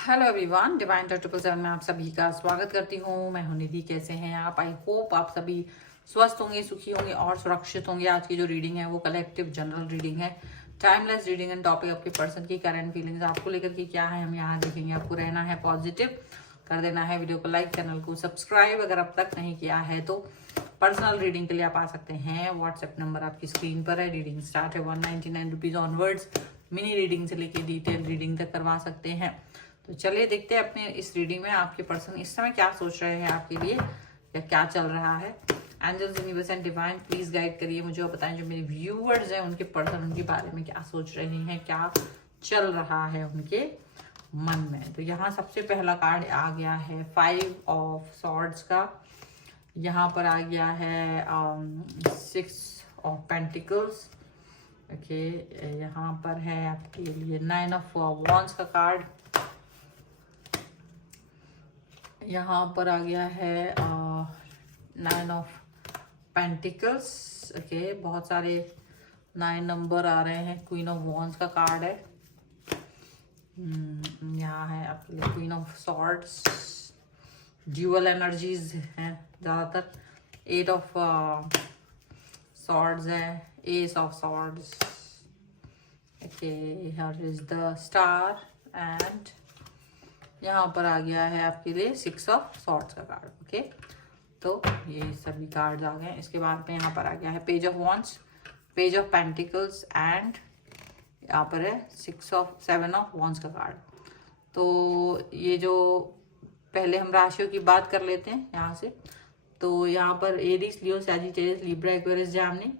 Hello everyone, divine triple seven में आप सभी का स्वागत करती हूँ। मैं हूँ निधि। कैसे हैं आप? आई होप आप सभी स्वस्थ होंगे, सुखी होंगे और सुरक्षित होंगे। आज की जो रीडिंग है वो कलेक्टिव जनरल रीडिंग है, टाइमलेस रीडिंग एंड टॉपिक आपके पर्सन की करंट फीलिंग्स आपको लेकर के क्या है हम यहाँ देखेंगे। आपको रहना है पॉजिटिव, कर देना है वीडियो को लाइक, चैनल को सब्सक्राइब अगर अब तक नहीं किया है तो। पर्सनल रीडिंग के लिए आप आ सकते हैं, व्हाट्सएप नंबर आपकी स्क्रीन पर है। रीडिंग स्टार्ट है 199 रुपीज ऑनवर्ड्स। मिनी रीडिंग से लेके डिटेल रीडिंग तक करवा सकते हैं। तो चलिए देखते हैं अपने इस रीडिंग में आपके पर्सन इस समय क्या सोच रहे हैं आपके लिए, या क्या चल रहा है। Angels, universe and divine please guide करिए मुझे और बताएं जो मेरे व्यूअर्स हैं उनके पर्सन उनके बारे में क्या सोच रहे हैं, क्या चल रहा है उनके मन में। तो यहाँ सबसे पहला कार्ड आ गया है 5 ऑफ सॉर्ड्स का। यहाँ पर आ गया है 6 ऑफ पेंटिकल्स। ओके, यहाँ पर है आपके लिए 9 ऑफ वॉन्ड्स का कार्ड। यहाँ पर आ गया है 9 ऑफ पेंटिकल्स। ओके, बहुत सारे 9 नंबर आ रहे हैं। क्वीन ऑफ वॉन्ड्स का कार्ड है। यहाँ है आपके लिए queen of swords. Dual energies हैं ज़्यादातर। 8 ऑफ सॉर्ड्स है, S of swords. Okay, here is the star and यहाँ पर आ गया है आपके लिए 6 ऑफ सॉर्ड्स का कार्ड। ओके, तो ये सभी कार्ड्स आ गए। इसके बाद में यहाँ पर आ गया है page of wands, page of pentacles and यहाँ पर है 7 ऑफ वॉन्ड्स का कार्ड। तो ये जो पहले हम राशियों की बात कर लेते हैं यहाँ से। तो यहाँ पर Aries, Leo, Sagittarius, Libra, Aquarius, Gemini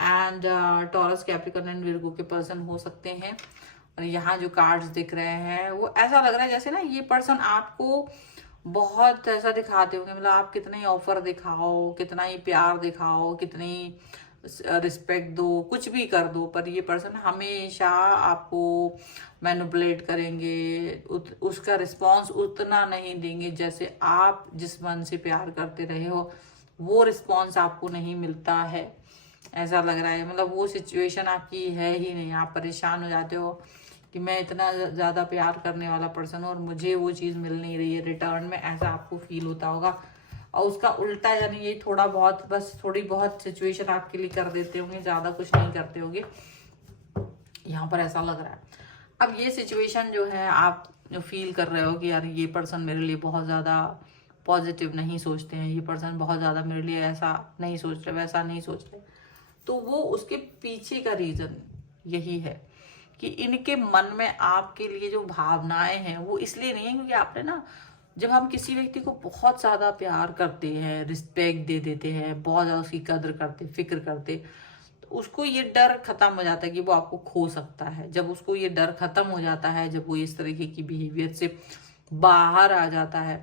and taurus, Capricorn and Virgo के पर्सन हो सकते हैं। और यहाँ जो कार्ड्स दिख रहे हैं वो ऐसा लग रहा है जैसे ना ये पर्सन आपको बहुत ऐसा दिखाते होंगे, मतलब आप कितना ही ऑफर दिखाओ, कितना ही प्यार दिखाओ, कितनी रिस्पेक्ट दो, कुछ भी कर दो, पर ये पर्सन हमेशा आपको मैनिपुलेट करेंगे। उसका रिस्पॉन्स उतना नहीं देंगे जैसे आप जिस मन से प्यार करते रहे हो, वो रिस्पॉन्स आपको नहीं मिलता है। ऐसा लग रहा है, मतलब वो सिचुएशन आपकी है ही नहीं। आप परेशान हो जाते हो कि मैं इतना ज़्यादा प्यार करने वाला पर्सन हूँ और मुझे वो चीज़ मिल नहीं रही है रिटर्न में, ऐसा आपको फील होता होगा। और उसका उल्टा, यानी ये थोड़ा बहुत, बस थोड़ी बहुत सिचुएशन आपके लिए कर देते होंगे, ज़्यादा कुछ नहीं करते होंगे। यहाँ पर ऐसा लग रहा है। अब ये सिचुएशन जो है आप जो फील कर रहे हो कि यार ये पर्सन मेरे लिए बहुत ज़्यादा पॉजिटिव नहीं सोचते हैं, ये पर्सन बहुत ज़्यादा मेरे लिए ऐसा नहीं सोच रहे, वैसा नहीं सोच रहे, तो वो उसके पीछे का रीज़न यही है कि इनके मन में आपके लिए जो भावनाएं हैं वो इसलिए नहीं है क्योंकि आपने ना, जब हम किसी व्यक्ति को बहुत ज़्यादा प्यार करते हैं, रिस्पेक्ट दे देते हैं, बहुत ज़्यादा उसकी कदर करते, फिक्र करते, तो उसको ये डर खत्म हो जाता है कि वो आपको खो सकता है। जब उसको ये डर खत्म हो जाता है, जब वो इस तरीके की बिहेवियर से बाहर आ जाता है,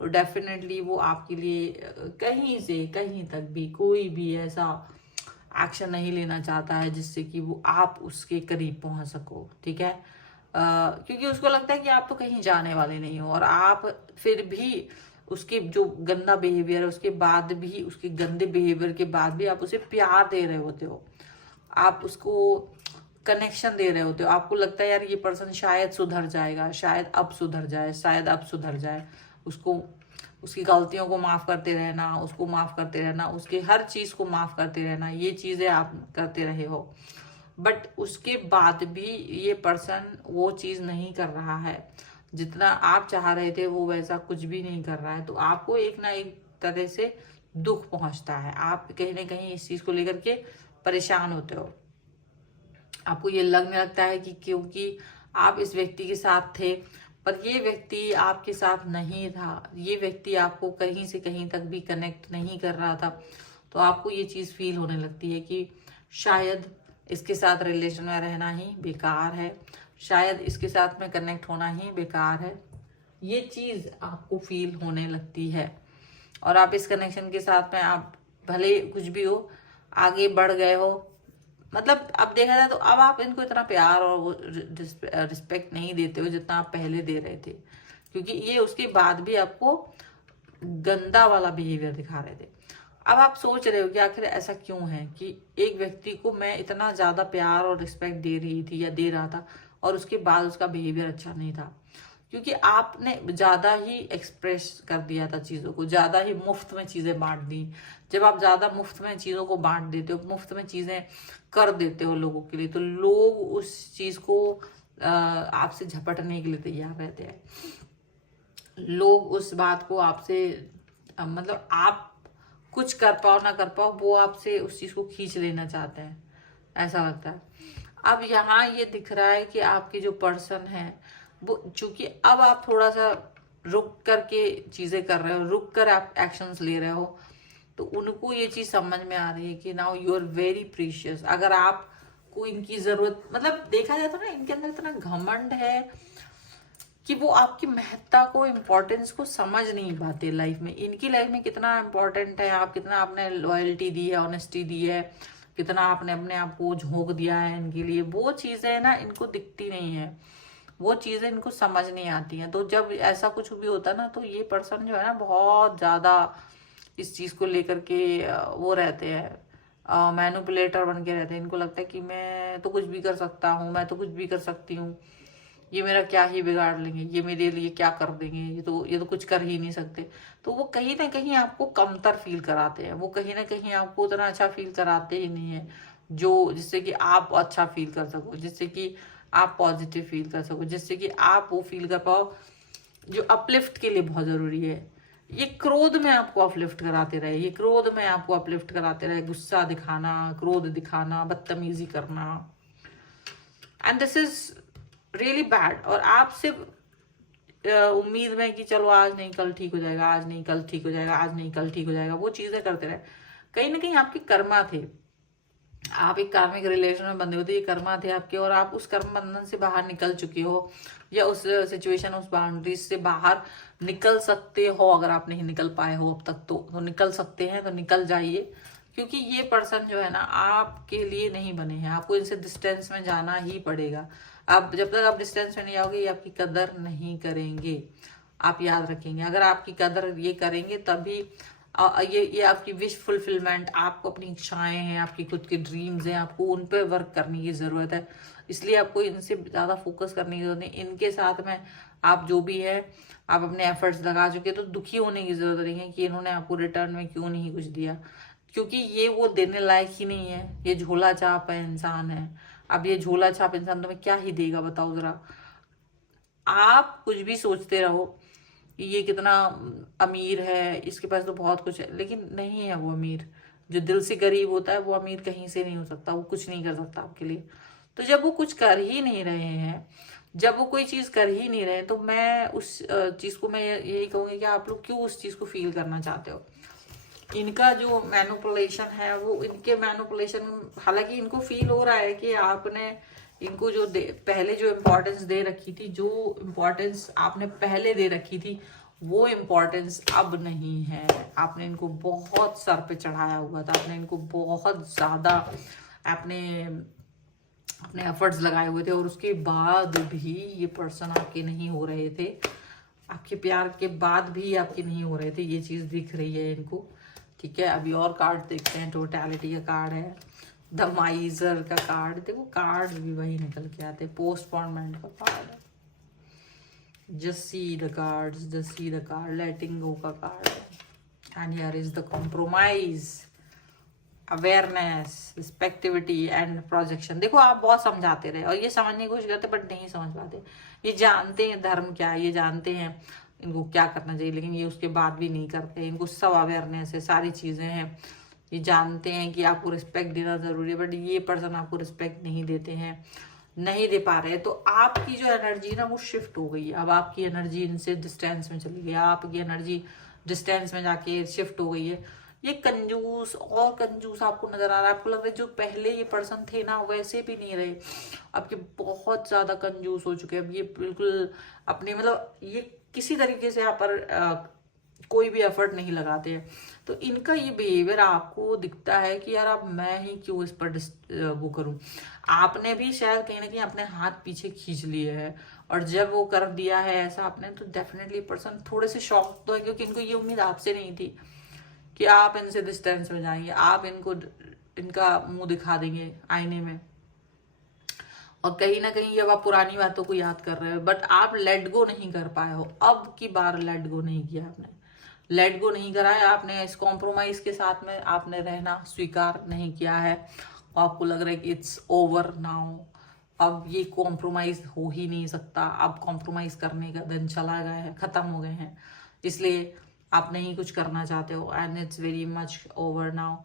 तो डेफिनेटली वो आपके लिए कहीं से कहीं तक भी कोई भी ऐसा एक्शन नहीं लेना चाहता है जिससे कि वो आप उसके करीब पहुंच सको। ठीक है, क्योंकि उसको लगता है कि आप तो कहीं जाने वाले नहीं हो, और आप फिर भी उसके जो गंदा बिहेवियर है उसके बाद भी, उसके गंदे बिहेवियर के बाद भी आप उसे प्यार दे रहे होते हो, आप उसको कनेक्शन दे रहे होते हो। आपको लगता है यार ये पर्सन शायद सुधर जाएगा, शायद अब सुधर जाए, शायद अब सुधर जाए। उसको, उसकी गलतियों को माफ़ करते रहना, उसको माफ़ करते रहना, उसके हर चीज़ को माफ़ करते रहना, ये चीज़ें आप करते रहे हो। बट उसके बाद भी ये पर्सन वो चीज़ नहीं कर रहा है जितना आप चाह रहे थे, वो वैसा कुछ भी नहीं कर रहा है। तो आपको एक ना एक तरह से दुख पहुंचता है, आप कहीं ना कहीं इस चीज़ को लेकर के परेशान होते हो। आपको ये लगने लगता है कि क्योंकि आप इस व्यक्ति के साथ थे पर ये व्यक्ति आपके साथ नहीं था, ये व्यक्ति आपको कहीं से कहीं तक भी कनेक्ट नहीं कर रहा था, तो आपको ये चीज़ फील होने लगती है कि शायद इसके साथ रिलेशन में रहना ही बेकार है, शायद इसके साथ में कनेक्ट होना ही बेकार है। ये चीज़ आपको फील होने लगती है और आप इस कनेक्शन के साथ में, आप भले कुछ भी हो, आगे बढ़ गए हो, मतलब अब देखा जाए तो अब आप इनको इतना प्यार और रिस्पेक्ट नहीं देते हो जितना आप पहले दे रहे थे, क्योंकि ये उसके बाद भी आपको गंदा वाला बिहेवियर दिखा रहे थे। अब आप सोच रहे हो कि आखिर ऐसा क्यों है कि एक व्यक्ति को मैं इतना ज़्यादा प्यार और रिस्पेक्ट दे रही थी या दे रहा था और उसके बाद उसका बिहेवियर अच्छा नहीं था। क्योंकि आपने ज्यादा ही एक्सप्रेस कर दिया था चीजों को, ज्यादा ही मुफ्त में चीजें बांट दी। जब आप ज्यादा मुफ्त में चीजों को बांट देते हो, मुफ्त में चीजें कर देते हो लोगों के लिए, तो लोग उस चीज को आपसे झपटने के लिए तैयार रहते हैं। लोग उस बात को आपसे मतलब आप कुछ कर पाओ ना कर पाओ, वो आपसे उस चीज को खींच लेना चाहते हैं, ऐसा लगता है। अब यहाँ ये दिख रहा है कि आपके जो पर्सन है वो, चूंकि अब आप थोड़ा सा रुक करके चीजें कर रहे हो, रुक कर आप एक्शंस ले रहे हो, तो उनको ये चीज समझ में आ रही है कि now you are very precious. अगर आपको इनकी जरूरत, मतलब देखा जाए तो ना, इनके अंदर इतना घमंड है कि वो आपकी महत्ता को, इम्पोर्टेंस को समझ नहीं पाते लाइफ में। इनकी लाइफ में कितना इम्पोर्टेंट है आप, कितना आपने लॉयल्टी दी है, ऑनेस्टी दी है, कितना आपने अपने आप को झोंक दिया है इनके लिए, वो चीजें ना इनको दिखती नहीं है, वो चीजें इनको समझ नहीं आती हैं। तो जब ऐसा कुछ भी होता है ना, तो ये पर्सन जो है ना बहुत ज्यादा इस चीज को लेकर के वो रहते हैं, मैनिपुलेटर बन के रहते हैं। इनको लगता है कि मैं तो कुछ भी कर सकता हूँ, मैं तो कुछ भी कर सकती हूँ, ये मेरा क्या ही बिगाड़ लेंगे, ये मेरे लिए क्या कर देंगे, ये तो कुछ कर ही नहीं सकते। तो वो कहीं ना कहीं आपको कमतर फील कराते हैं, वो कहीं ना कहीं आपको उतना अच्छा फील कराते ही नहीं है जो जिससे कि आप अच्छा फील कर सको, जिससे कि आप पॉजिटिव फील कर सको, जिससे कि आप वो फील कर पाओ जो अपलिफ्ट के लिए बहुत जरूरी है। ये क्रोध में आपको अपलिफ्ट कराते रहे, ये क्रोध में आपको अपलिफ्ट कराते रहे, गुस्सा दिखाना, क्रोध दिखाना, बदतमीजी करना, and this is really bad. और आप सिर्फ उम्मीद में कि चलो आज नहीं कल ठीक हो जाएगा, आज नहीं कल ठीक हो जाएगा, आज नहीं कल ठीक हो जाएगा, वो चीजें करते रहे। कहीं ना कहीं आपके कर्मा थे, आप एक कार्मिक रिलेशन में बंधे होते, ये कर्मा थे आपके, और आप उस कर्म बंधन से बाहर निकल चुके हो, या उस सिचुएशन, उस बाउंड्रीज से बाहर निकल सकते हो। अगर आप नहीं निकल पाए हो अब तक, तो निकल सकते हैं, तो निकल जाइए। क्योंकि ये पर्सन जो है ना आपके लिए नहीं बने हैं, आपको इनसे डिस्टेंस में जाना ही पड़ेगा। आप जब तक आप डिस्टेंस में नहीं आओगे, ये आपकी कदर नहीं करेंगे, आप याद रखेंगे। अगर आपकी कदर ये करेंगे तभी ये आपकी विश फुलफिलमेंट, आपको अपनी इच्छाएं हैं, आपकी खुद के ड्रीम्स हैं, आपको उन पे वर्क करने की जरूरत है। इसलिए आपको इनसे ज्यादा फोकस करने की जरूरत नहीं। इनके साथ में आप जो भी है, आप अपने एफर्ट्स लगा चुके, तो दुखी होने की जरूरत नहीं है कि इन्होंने आपको रिटर्न में क्यों नहीं कुछ दिया, क्योंकि ये वो देने लायक ही नहीं है। ये झोला छाप इंसान है। अब ये झोला छाप इंसान तुम्हें क्या ही देगा, बताओ जरा। आप कुछ भी सोचते रहो कि ये कितना अमीर है, इसके पास तो बहुत कुछ है, लेकिन नहीं है वो अमीर। जो दिल से गरीब होता है वो अमीर कहीं से नहीं हो सकता, वो कुछ नहीं कर सकता आपके लिए। तो जब वो कुछ कर ही नहीं रहे हैं, जब वो कोई चीज कर ही नहीं रहे, तो मैं उस चीज को मैं यही कहूंगी कि आप लोग क्यों उस चीज को फील करना चाहते हो। इनका जो मैनिपुलेशन है, वो इनके मैनिपुलेशन, हालांकि इनको फील हो रहा है कि आपने इनको जो पहले जो इम्पोर्टेंस दे रखी थी, जो इम्पोर्टेंस आपने पहले दे रखी थी, वो इम्पोर्टेंस अब नहीं है। आपने इनको बहुत सर पे चढ़ाया हुआ था, आपने इनको बहुत ज्यादा अपने अपने एफर्ट्स लगाए हुए थे, और उसके बाद भी ये पर्सन आपके नहीं हो रहे थे। आपके प्यार के बाद भी आपके नहीं हो रहे थे, ये चीज दिख रही है इनको। ठीक है, अभी और कार्ड देखते हैं। टोटलिटी का कार्ड है, द माइजर का कार्ड, देखो कार्ड भी वही निकल के आते, पोस्टपोनमेंट का कार्ड है, just see the cards, just see the card, letting go का कार्ड है, and here is the compromise, awareness, respectivity and projection. देखो आप बहुत समझाते रहे और ये समझने की कोशिश करते बट नहीं समझ पाते। ये जानते हैं धर्म क्या है, ये जानते हैं इनको क्या करना चाहिए, लेकिन ये उसके बाद भी नहीं करते। इनको सब अवेयरनेस है, सारी चीजें हैं, ये जानते हैं कि आपको रिस्पेक्ट देना जरूरी है, बट ये पर्सन आपको रिस्पेक्ट नहीं देते हैं, नहीं दे पा रहे। तो आपकी जो एनर्जी ना वो शिफ्ट हो गई है। अब आपकी एनर्जी इनसे डिस्टेंस में चली गई, आपकी एनर्जी डिस्टेंस में जाके शिफ्ट हो गई है। ये कंजूस और कंजूस आपको नजर आ रहा है। आपको लग रहा है जो पहले ये पर्सन थे ना वैसे भी नहीं रहे, अब ये बहुत ज्यादा कंजूस हो चुके हैं। अब ये बिल्कुल अपने मतलब ये किसी तरीके से यहाँ पर कोई भी एफर्ट नहीं लगाते हैं। तो इनका ये बिहेवियर आपको दिखता है कि यार अब मैं ही क्यों इस पर वो करूं। आपने भी शायद कहीं ना कहीं अपने हाथ पीछे खींच लिए है, और जब वो कर दिया है ऐसा आपने, तो डेफिनेटली पर्सन थोड़े से शॉक तो है, क्योंकि इनको ये उम्मीद आपसे नहीं थी कि आप इनसे डिस्टेंस में जाएंगे, आप इनको इनका मुंह दिखा देंगे आईने में। और कहीं ना कहीं जब आप पुरानी बातों को याद कर रहे हो बट आप लेट गो नहीं कर पाए हो, अब की बार लेट गो नहीं किया आपने, लेट गो नहीं करा है आपने, इस कॉम्प्रोमाइज के साथ में आपने रहना स्वीकार नहीं किया है। आपको लग रहा है कि इट्स ओवर नाउ, अब ये कॉम्प्रोमाइज हो ही नहीं सकता, अब कॉम्प्रोमाइज करने का दिन चला गया है, खत्म हो गए हैं, इसलिए आप नहीं कुछ करना चाहते हो and it's very much over now.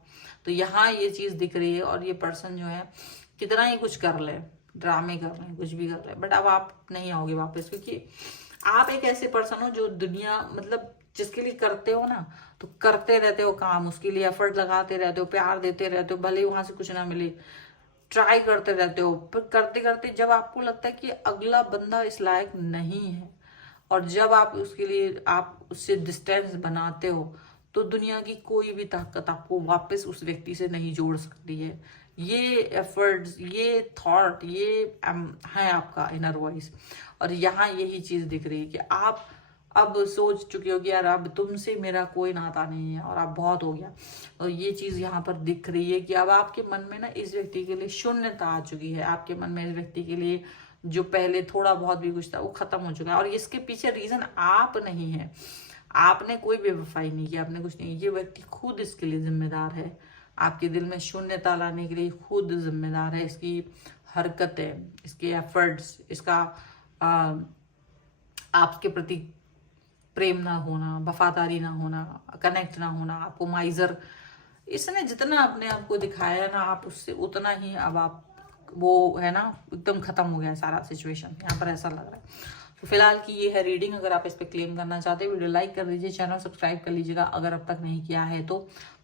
तो यहाँ ये चीज दिख रही है और ये पर्सन जो है कितना ही कुछ कर ले, ड्रामे कर ले, कुछ भी कर ले, बट अब आप नहीं आओगे वापस, क्योंकि आप एक ऐसे पर्सन हो जो दुनिया मतलब जिसके लिए करते हो ना तो करते रहते हो काम, उसके लिए एफर्ट लगाते रहते हो, प्यार देते रहते हो, भले ही वहां से कुछ ना मिले, ट्राई करते रहते हो, पर करते करते जब आपको लगता है कि अगला बंदा इस लायक नहीं है और जब आप उसके लिए आप उससे डिस्टेंस बनाते हो तो दुनिया की कोई भी ताकत आपको वापस उस व्यक्ति से नहीं जोड़ सकती है। ये एफर्ट्स, ये थॉट, ये है आपका इनर वॉइस। और यहाँ यही चीज दिख रही है कि आप अब सोच चुके हो कि यार अब तुमसे मेरा कोई नाता नहीं है और अब बहुत हो गया। और ये चीज यहाँ पर दिख रही है कि अब आपके मन में ना इस व्यक्ति के लिए शून्यता आ चुकी है, आपके मन में इस व्यक्ति के लिए जो पहले थोड़ा बहुत भी कुछ था वो खत्म हो चुका है। और इसके पीछे रीजन आप नहीं है, आपने कोई बेवफाई नहीं की, आपने कुछ नहीं, ये व्यक्ति खुद इसके लिए जिम्मेदार है, आपके दिल में शून्यता लाने के लिए खुद जिम्मेदार है। इसकी हरकतें, इसके एफर्ट्स, इसका आपके प्रति प्रेम ना होना, वफादारी ना होना, कनेक्ट ना होना, आपको माइजर, इसने जितना अपने आप को दिखाया ना आप उससे उतना ही अब आप वो है ना एकदम खत्म हो गया सारा सिचुएशन, यहाँ पर ऐसा लग रहा है। तो फिलहाल की ये है रीडिंग। अगर आप इस पर क्लेम करना चाहते हैं वीडियो लाइक कर दीजिए, चैनल सब्सक्राइब कर लीजिएगा अगर अब तक नहीं किया है तो।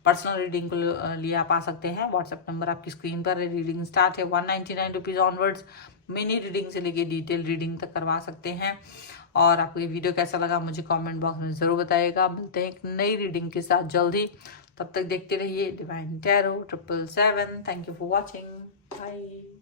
पर्सनल रीडिंग को लिए आप आ सकते हैं, व्हाट्सएप नंबर आपकी स्क्रीन पर है। रीडिंग स्टार्ट है 199 रुपीज ऑनवर्ड्स, मिनी रीडिंग से लेके डिटेल रीडिंग तक करवा सकते हैं। और आपको ये वीडियो कैसा लगा मुझे कमेंट बॉक्स में जरूर बताइएगा। मिलते हैं एक नई रीडिंग के साथ जल्दी, तब तक देखते रहिए divine tarot 777। Thank you for watching, bye.